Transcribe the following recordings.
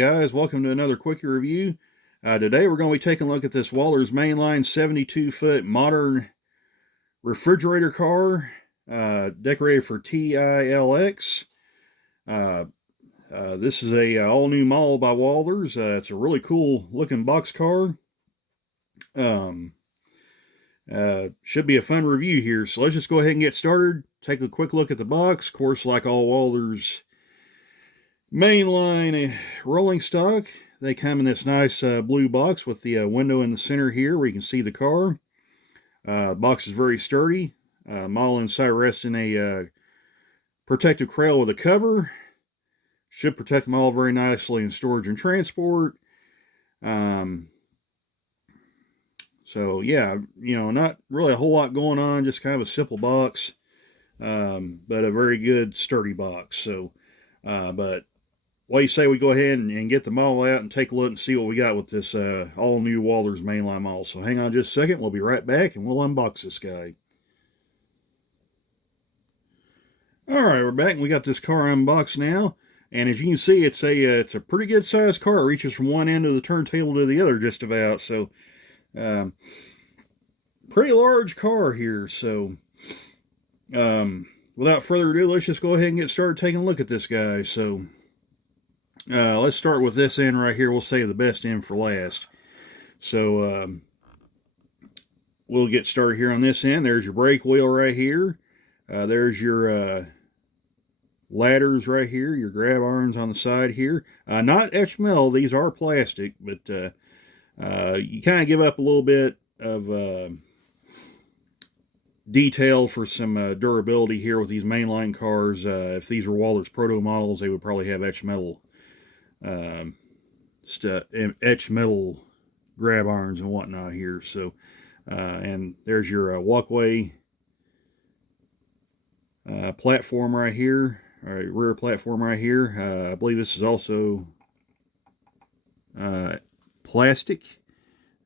guys, welcome to another quickie review. Today we're going to be taking a look at this Walthers Mainline 72-foot modern refrigerator car, decorated for TILX. This is a all-new model by Walthers. It's a really cool looking box car. Should be a fun review here, so let's just go ahead and get started. Take a quick look at the box. Of course, like all Walthers Mainline rolling stock, they come in this nice blue box with the window in the center here where you can see the car. The box is very sturdy. Model inside rests in a protective cradle with a cover. Should protect them all very nicely in storage and transport. So yeah, not really a whole lot going on, just kind of a simple box, but a very good sturdy box. So, but what do you say we go ahead and get the model out and take a look and see what we got with this all-new Walthers Mainline model. So hang on just a second. We'll be right back and we'll unbox this guy. All right, we're back and we got this car unboxed now. And as you can see, it's a pretty good sized car. It reaches from one end of the turntable to the other just about. So pretty large car here. So without further ado, let's just go ahead and get started taking a look at this guy. So let's start with this end right here. We'll save the best end for last. So we'll get started here on this end. There's your brake wheel right here. There's your ladders right here, your grab irons on the side here. Not etched metal, these are plastic, but you kind of give up a little bit of detail for some durability here with these mainline cars. If these were Walthers proto models, they would probably have etched metal grab irons and whatnot here. So and there's your walkway platform right here, all right, rear platform right here. I believe this is also plastic.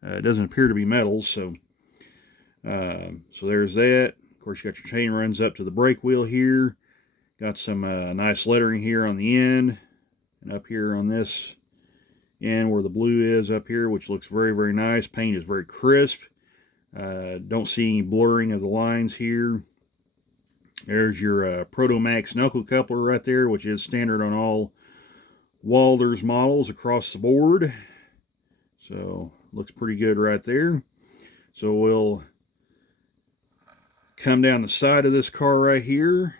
It doesn't appear to be metal, so so there's that. Of course, you got your chain runs up to the brake wheel here. Got some nice lettering here on the end, and up here on this end where the blue is up here, which looks very, very nice. Paint is very crisp. Don't see any blurring of the lines here. There's your Proto Max knuckle coupler right there, which is standard on all Walthers models across the board. So looks pretty good right there. So we'll come down the side of this car right here.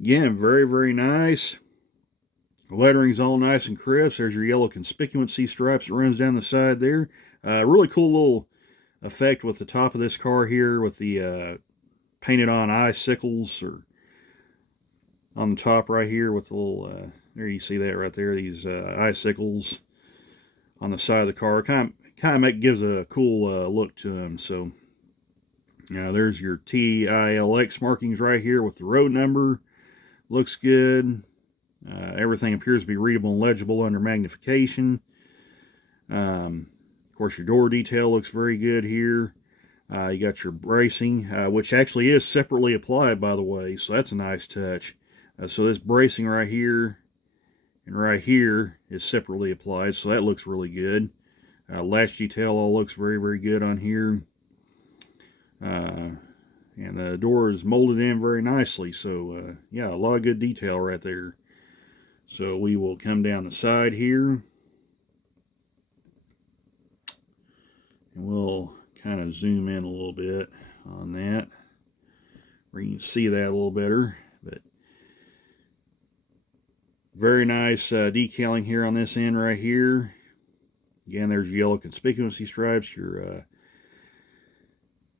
Again, very, very nice. The lettering's all nice and crisp. There's your yellow conspicuousy stripes that runs down the side there. Really cool little effect with the top of this car here with the painted on icicles or on the top right here with the little, there you see that right there, these icicles on the side of the car. Kind of gives a cool look to them. So there's your TILX markings right here with the road number. Looks good. Everything appears to be readable and legible under magnification. Of course, your door detail looks very good here. You got your bracing, which actually is separately applied, by the way, so that's a nice touch. So this bracing right here and right here is separately applied, so that looks really good. Latch detail all looks very, very good on here. And the door is molded in very nicely, so yeah, a lot of good detail right there. So we will come down the side here, and we'll kind of zoom in a little bit on that where you can see that a little better. But very nice decaling here on this end right here. Again, there's your yellow conspicuousy stripes, your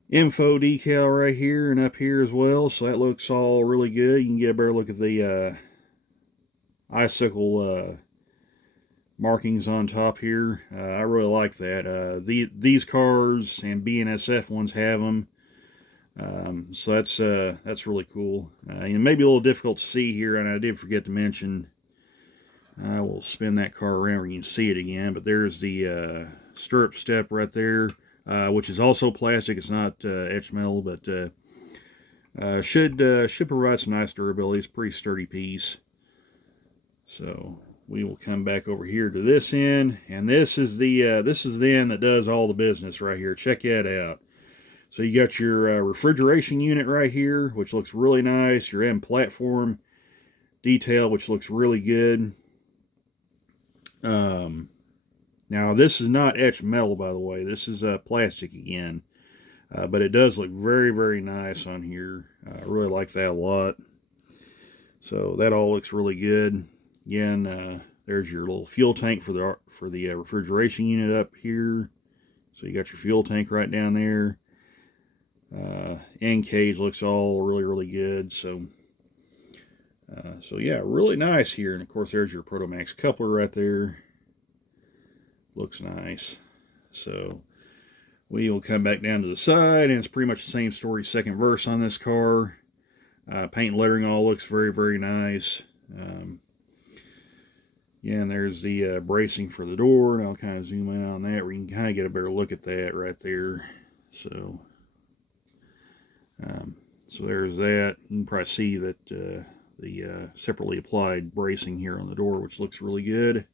info decal right here and up here as well. So that looks all really good. You can get a better look at the icicle markings on top here. I really like that. These cars and BNSF ones have them, so that's really cool. And maybe a little difficult to see here, and I did forget to mention. I will spin that car around where you can see it again. But there's the stirrup step right there, which is also plastic. It's not etched metal, but should provide some nice durability. It's a pretty sturdy piece. So we will come back over here to this end, and this is the end that does all the business right here. Check that out. So you got your refrigeration unit right here, which looks really nice. Your end platform detail, which looks really good. Now this is not etched metal, by the way. This is plastic again, but it does look very, very nice on here. I really like that a lot. So that all looks really good. Again, there's your little fuel tank for the refrigeration unit up here. So you got your fuel tank right down there. End cage looks all really, really good. So yeah, really nice here. And of course, there's your Protomax coupler right there. Looks nice. So we will come back down to the side, and it's pretty much the same story, second verse on this car. Paint and lettering all looks very, very nice. Yeah, and there's the bracing for the door, and I'll kind of zoom in on that where you can kind of get a better look at that right there. So there's that. You can probably see that the separately applied bracing here on the door, which looks really good.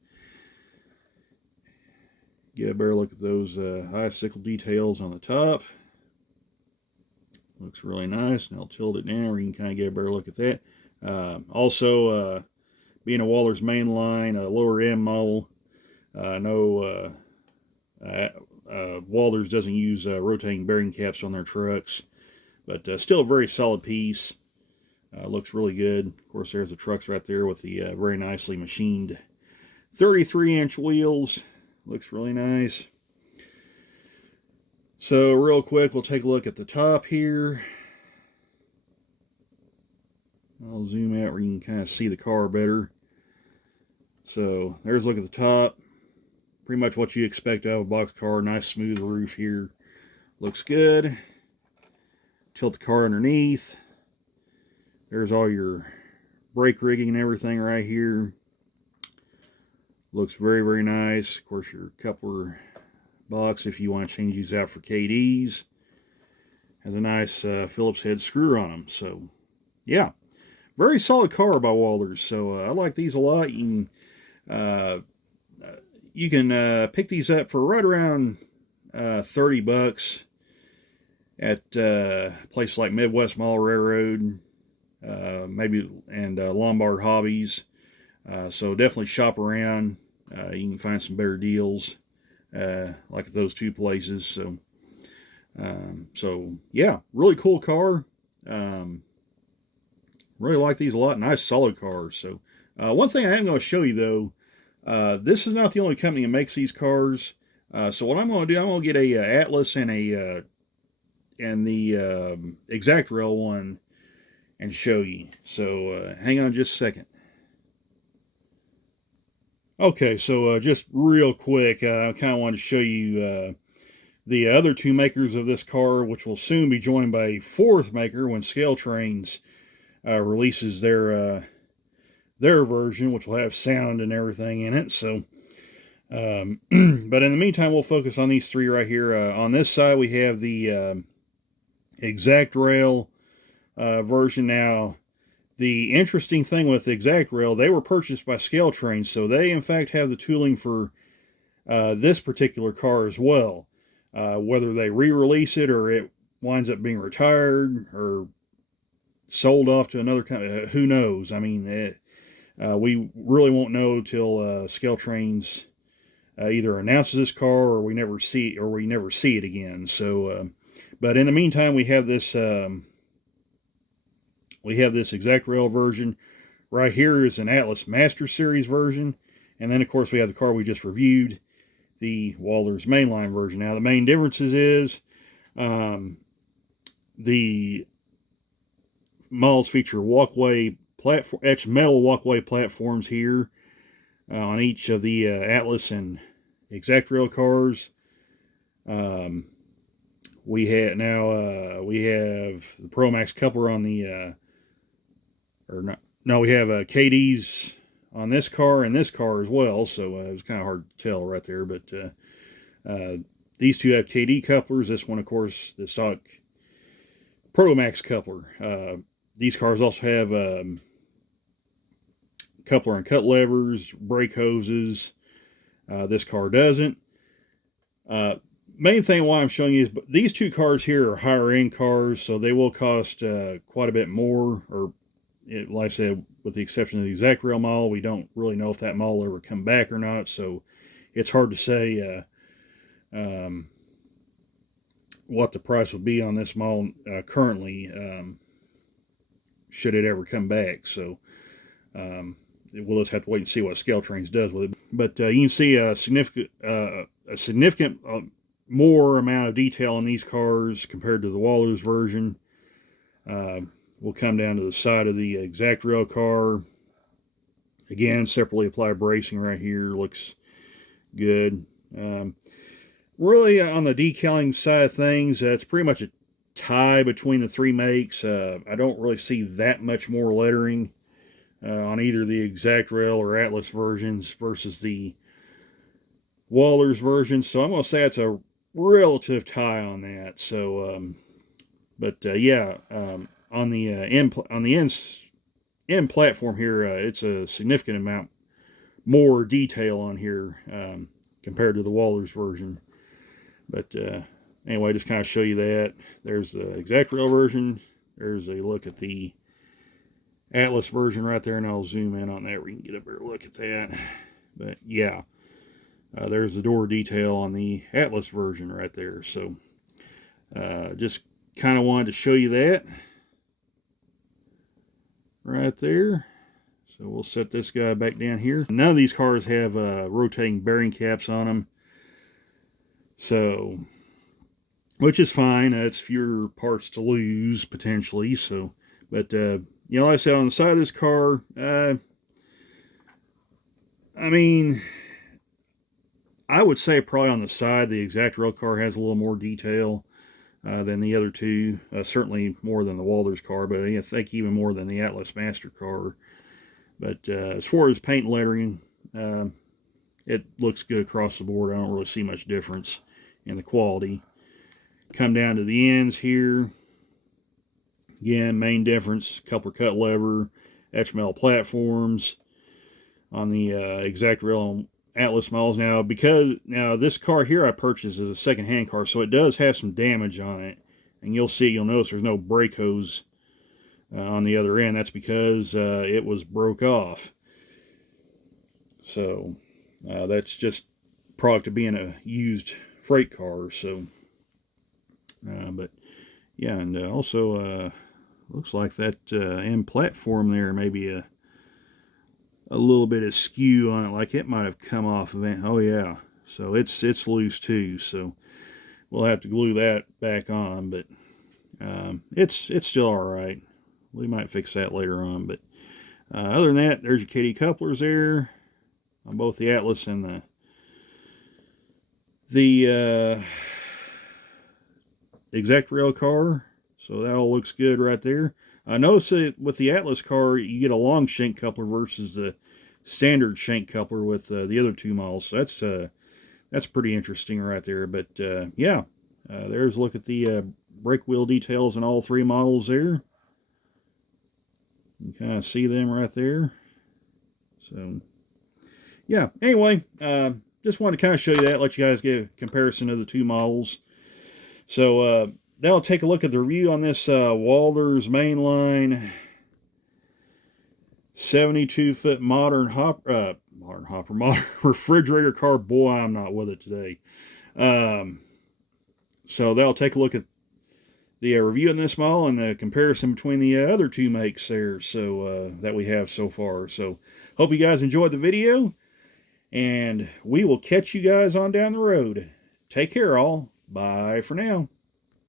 Get a better look at those icicle details on the top. Looks really nice, and I'll tilt it down where you can kind of get a better look at that. Also, being a Walthers Mainline, a lower end model, no Walthers doesn't use rotating bearing caps on their trucks, but still a very solid piece. Looks really good. Of course, there's the trucks right there with the very nicely machined 33-inch wheels. Looks really nice. So real quick, we'll take a look at the top here. I'll zoom out where you can kind of see the car better. So there's a look at the top. Pretty much what you expect out of a box car. Nice smooth roof here. Looks good. Tilt the car underneath. There's all your brake rigging and everything right here. Looks very, very nice. Of course, your coupler box, if you want to change these out for KDs, has a nice Phillips head screw on them. So yeah, very solid car by Walthers. So I like these a lot. You can pick these up for right around $30 at places like Midwest Mall Railroad, maybe, and Lombard Hobbies. So definitely shop around. You can find some better deals like at those two places. So yeah, really cool car. Really like these a lot. Nice solid cars. So one thing I am going to show you though, this is not the only company that makes these cars. So what I'm going to do, I'm going to get a Atlas and the Exact Rail one and show you. So hang on just a second. Okay, so just real quick, I kind of wanted to show you the other two makers of this car, which will soon be joined by a fourth maker when Scale Trains releases their version, which will have sound and everything in it. So, but in the meantime, we'll focus on these three right here. On this side, we have the Exact Rail version. Now, the interesting thing with Exact Rail, they were purchased by Scale Trains, so they in fact have the tooling for this particular car as well. Whether they re-release it or it winds up being retired or sold off to another company, who knows? I mean, we really won't know till Scale Trains either announces this car or we never see it again. So, but in the meantime, we have this Exact Rail version. Right here is an Atlas Master Series version. And then, of course, we have the car we just reviewed, the Walthers Mainline version. Now, the main differences is the models feature walkway platform, etched metal walkway platforms here on each of the Atlas and Exact Rail cars. We have the Promax coupler on the we have KDs on this car and this car as well, so it was kind of hard to tell right there, but these two have KD couplers. This one, of course, the stock Promax coupler. These cars also have coupler and cut levers, brake hoses. This car doesn't. Main thing why I'm showing you is these two cars here are higher end cars, so they will cost quite a bit more, or like I said, with the exception of the exact rail model, we don't really know if that model will ever come back or not, so it's hard to say what the price would be on this model currently, should it ever come back. So we'll just have to wait and see what Scale Trains does with it. But you can see a significant more amount of detail in these cars compared to the Walthers version. We'll come down to the side of the exact rail car. Again, separately applied bracing right here, looks good. Really, on the decaling side of things, it's pretty much a tie between the three makes. I don't really see that much more lettering on either the exact rail or Atlas versions versus the Walthers version, so I'm going to say it's a relative tie on that. So, yeah, on the end platform here, it's a significant amount more detail on here compared to the Walthers version. But anyway, just kind of show you that. There's the exact rail version. There's a look at the Atlas version right there, and I'll zoom in on that. We can get a better look at that. But yeah, there's the door detail on the Atlas version right there. So just kind of wanted to show you that right there. So we'll set this guy back down here. None of these cars have rotating bearing caps on them, so, which is fine. It's fewer parts to lose potentially. So, but you know, like I said, on the side of this car, I mean, I would say probably on the side, the exact rail car has a little more detail than the other two. Certainly more than the Walthers car, but I think even more than the Atlas Master car. But as far as paint and lettering, it looks good across the board. I don't really see much difference in the quality. Come down to the ends here. Again, main difference, coupler cut lever, etch metal platforms on the exact rail and Atlas models. Now, this car here I purchased as a second-hand car, so it does have some damage on it. And you'll notice there's no brake hose on the other end. That's because it was broke off. So that's just product of being a used freight car. So, but yeah, and also looks like that end platform there maybe a little bit of skew on it, like it might have come off of it. Oh yeah, so it's loose too. So we'll have to glue that back on, but it's still all right. We might fix that later on, but other than that, there's your KD couplers there on both the Atlas and the exact rail car. So that all looks good right there. I notice that with the Atlas car, you get a long shank coupler versus the standard shank coupler with the other two models. So that's pretty interesting right there. But yeah, there's a look at the brake wheel details in all three models there. You can kind of see them right there. So yeah, anyway, just wanted to kind of show you that, let you guys get a comparison of the two models. So that'll take a look at the review on this Walthers Mainline 72-foot modern refrigerator car. Boy, I'm not with it today. So that'll take a look at the review on this model and the comparison between the other two makes there, so that we have so far. So hope you guys enjoyed the video, and we will catch you guys on down the road. Take care all. Bye for now.